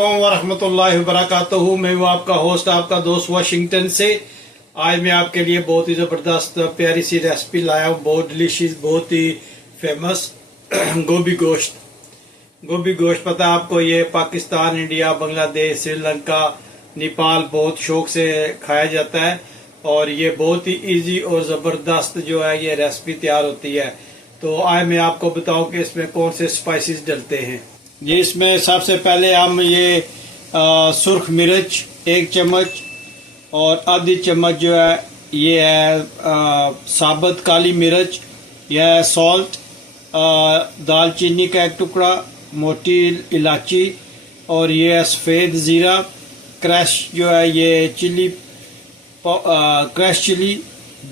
अस्सलामुअलैकुम वरहमतुल्लाहि वबरकातुहू। मैं हूँ आपका होस्ट, आपका दोस्त वाशिंगटन से। आज मैं आपके लिए बहुत ही ज़बरदस्त प्यारी सी रेसिपी लाया हूँ, बहुत डिलीशियस, बहुत ही फेमस गोभी गोश्त। गोभी गोश्त पता है आपको, ये पाकिस्तान, इंडिया, बांग्लादेश, श्रीलंका, नेपाल बहुत शौक से खाया जाता है और ये बहुत ही इजी और ज़बरदस्त जो है ये रेसिपी तैयार होती है। तो आज मैं आपको बताऊं कि इसमें कौन से स्पाइसेस डलते हैं। ये इसमें सबसे पहले हम ये सुर्ख मिर्च 1 चम्मच और आधी चम्मच जो है ये है साबुत काली मिर्च, यह है सॉल्ट, दालचीनी का 1 टुकड़ा, मोटी इलायची और ये है सफ़ेद ज़ीरा, क्रश जो है ये चिली, क्रश चिली,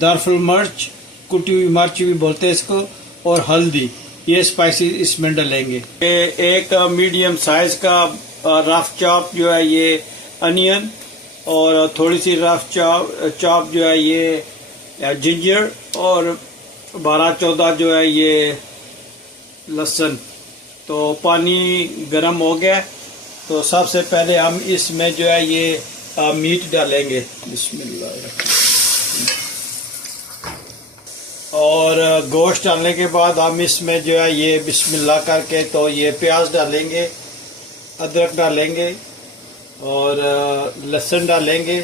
दारफुल मिर्च, कुटी हुई मिर्च भी बोलते हैं इसको, और हल्दी। ये स्पाइसेस इसमें डलेंगे। ये एक मीडियम साइज का रफ चॉप जो है ये अनियन और थोड़ी सी रफ चॉप जो है ये जिंजर और 12-14 जो है ये लहसुन। तो पानी गर्म हो गया तो सबसे पहले हम इसमें जो है ये मीट डालेंगे। बिस्मिल्लाह। और गोश्त डालने के बाद हम इसमें जो है ये बिस्मिल्लाह करके तो ये प्याज डालेंगे, अदरक डालेंगे और लहसुन डालेंगे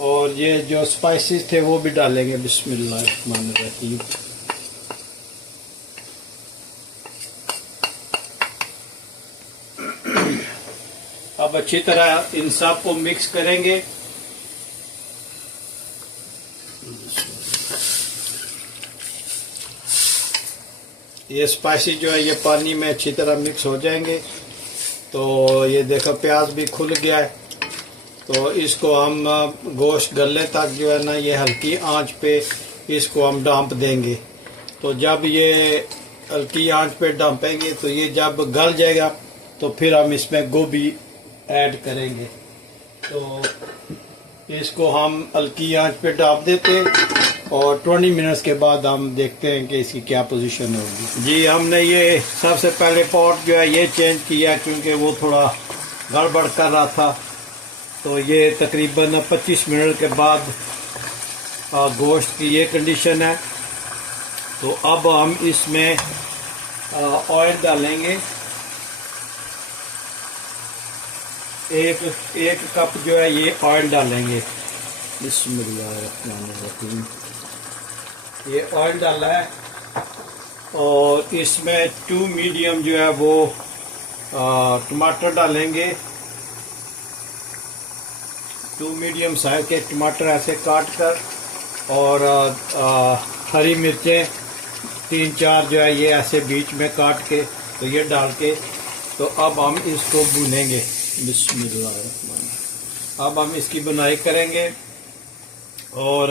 और ये जो स्पाइसेस थे वो भी डालेंगे। बिस्मिल्लाहिर्रहमानिर्रहीम। अब अच्छी तरह इन सब को मिक्स करेंगे। ये स्पाइसी जो है ये पानी में अच्छी तरह मिक्स हो जाएंगे। तो ये देखो प्याज भी खुल गया है। तो इसको हम गोश्त गलने तक जो है ना ये हल्की आंच पे इसको हम डांप देंगे। तो जब ये हल्की आंच पे डांपेंगे तो ये जब गल जाएगा तो फिर हम इसमें गोभी ऐड करेंगे। तो इसको हम हल्की आंच पे डांप देते हैं और 20 मिनट्स के बाद हम देखते हैं कि इसकी क्या पोजीशन होगी। जी, हमने ये सबसे पहले पॉट जो है ये चेंज किया क्योंकि वो थोड़ा गड़बड़ कर रहा था। तो ये तकरीबन 25 मिनट के बाद गोश्त की ये कंडीशन है। तो अब हम इसमें ऑयल डालेंगे। एक कप जो है ये ऑयल डालेंगे। बिस्मिल्लाहिर्रहमानिर्रहीम। ये ऑयल डाला है और इसमें 2 मीडियम जो है वो टमाटर डालेंगे। 2 मीडियम साइज के टमाटर ऐसे काट कर और हरी मिर्चें 3-4 जो है ये ऐसे बीच में काट के तो ये डाल के तो अब हम इसको भूनेंगे। बिस्मिल्लाह। अब हम इसकी बुनाई करेंगे और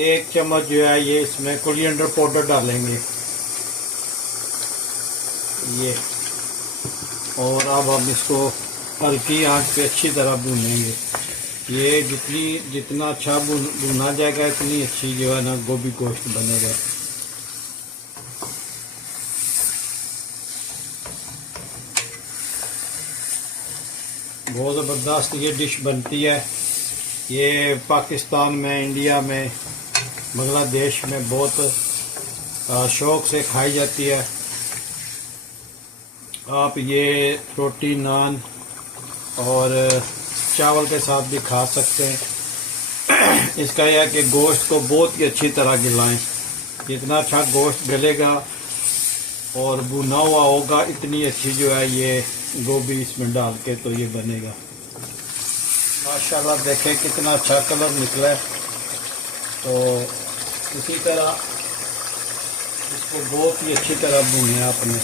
1 चम्मच जो है ये इसमें कोरिएंडर पाउडर डालेंगे ये। और अब हम इसको हल्की आंच पे अच्छी तरह भूनेंगे। ये जितना अच्छा भुना जाएगा इतनी अच्छी जो है ना गोभी गोश्त बनेगा। बहुत ज़बरदस्त ये डिश बनती है। ये पाकिस्तान में, इंडिया में, बांग्लादेश में बहुत शौक से खाई जाती है। आप ये रोटी, नान और चावल के साथ भी खा सकते हैं। इसका यह है कि गोश्त को बहुत ही अच्छी तरह गलाएं। जितना अच्छा गोश्त गलेगा और भुना हुआ होगा इतनी अच्छी जो है ये गोभी इसमें डाल के तो ये बनेगा। माशाल्लाह देखें कितना अच्छा कलर निकला है। तो इसी तरह इसको बहुत ही अच्छी तरह भूने आपने।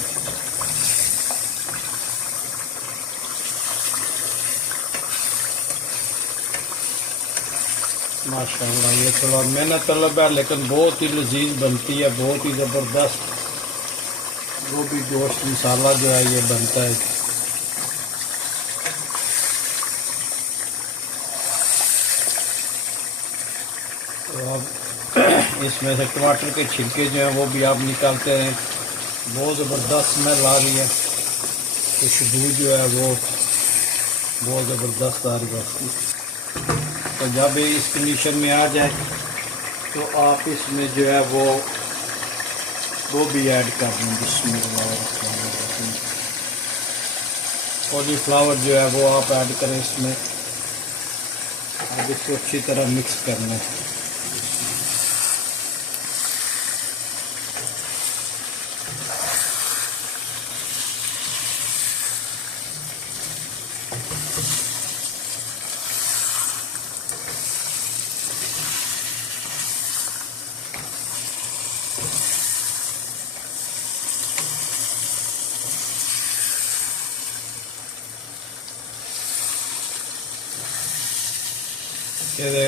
माशाल्लाह ये थोड़ा मेहनत तलब है लेकिन बहुत ही लजीज बनती है, बहुत ही ज़बरदस्त गोभी गोश्त मसाला जो है ये बनता है। तो अब इसमें से टमाटर के छिलके जो हैं वो भी आप निकालते हैं। बहुत ज़बरदस्त स्मेल आ रही है। खुशबू जो है वो बहुत ज़बरदस्त आ रही है इसकी। तो जब ये इस कंडीशन में आ जाए तो आप इसमें जो है वो भी ऐड कर दें। बिस्मिल्लाह। कॉलीफ्लावर जो है वो आप ऐड करें इसमें। अब इसको अच्छी तरह मिक्स करना है।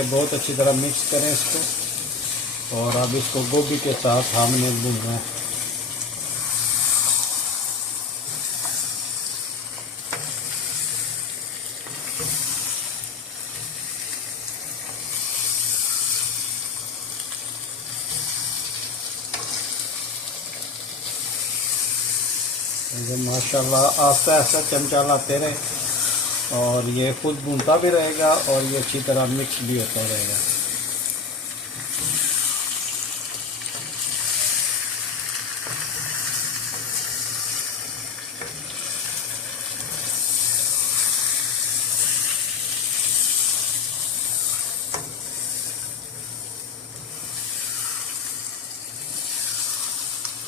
बहुत अच्छी तरह मिक्स करें इसको। और अब इसको गोभी के साथ हमने भूनना है। माशाल्लाह आस्ता आस्ता चमचा लाते रहे और ये खुद भूनता भी रहेगा और ये अच्छी तरह मिक्स भी होता रहेगा।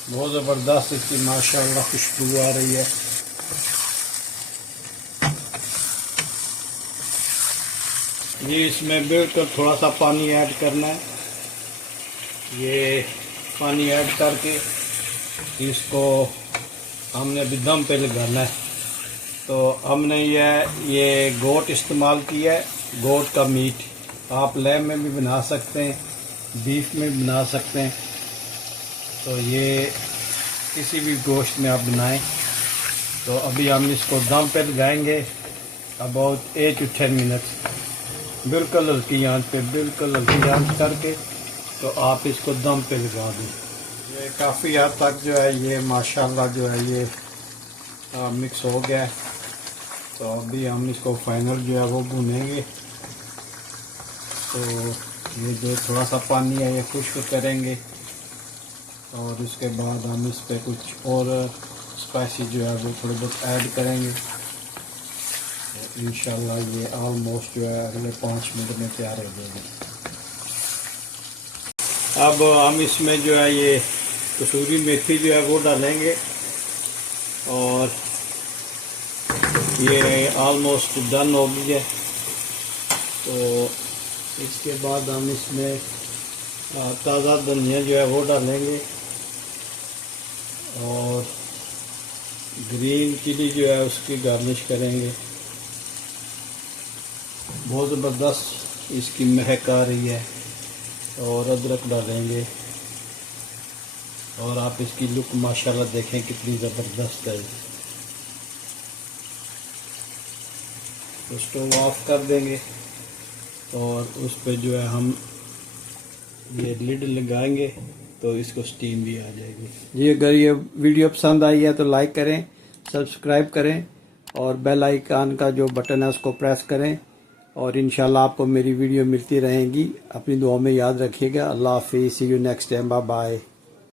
बहुत ज़बरदस्त इसकी माशाल्लाह खुशबू आ रही है। ये इसमें बिल्कुल थोड़ा सा पानी ऐड करना है। ये पानी ऐड करके इसको हमने अभी दम पे लगाना है। तो हमने ये गोट इस्तेमाल किया है, गोट का मीट। आप लैम में भी बना सकते हैं, बीफ में भी बना सकते हैं। तो ये किसी भी गोश्त में आप बनाएं। तो अभी हम इसको दम पे लगाएंगे अबाउट 8 to 10 मिनट। बिल्कुल हल्की आंच पे, बिल्कुल हल्की आंच करके तो आप इसको दम पे लगा दें। ये काफ़ी हद तक जो है ये माशाल्लाह जो है ये मिक्स हो गया है। तो अभी हम इसको फाइनल जो है वो भूनेंगे। तो ये जो थोड़ा सा पानी है ये खुश्क करेंगे और उसके बाद हम इस पर कुछ और स्पाइसी जो है वो थोड़े बहुत ऐड करेंगे। तो इंशाल्लाह ये ऑलमोस्ट जो है अगले 5 मिनट में तैयार हो जाएगी। अब हम इसमें जो है ये कसूरी मेथी जो है वो डालेंगे और ये ऑलमोस्ट डन हो गई है। तो इसके बाद हम इसमें ताज़ा धनिया जो है वो डालेंगे और ग्रीन चिली जो है उसकी गार्निश करेंगे। बहुत ज़बरदस्त इसकी महक आ रही है। और अदरक डालेंगे और आप इसकी लुक माशाल्लाह देखें कितनी ज़बरदस्त है। तो स्टोव ऑफ कर देंगे और उस पर जो है हम ये लिड लगाएंगे तो इसको स्टीम भी आ जाएगी। जी अगर ये वीडियो पसंद आई है तो लाइक करें, सब्सक्राइब करें और बेल आइकन का जो बटन है उसको प्रेस करें। और इंशाल्लाह आपको मेरी वीडियो मिलती रहेंगी। अपनी दुआ में याद रखिएगा। अल्लाह हाफिज़। See you next time. Bye bye.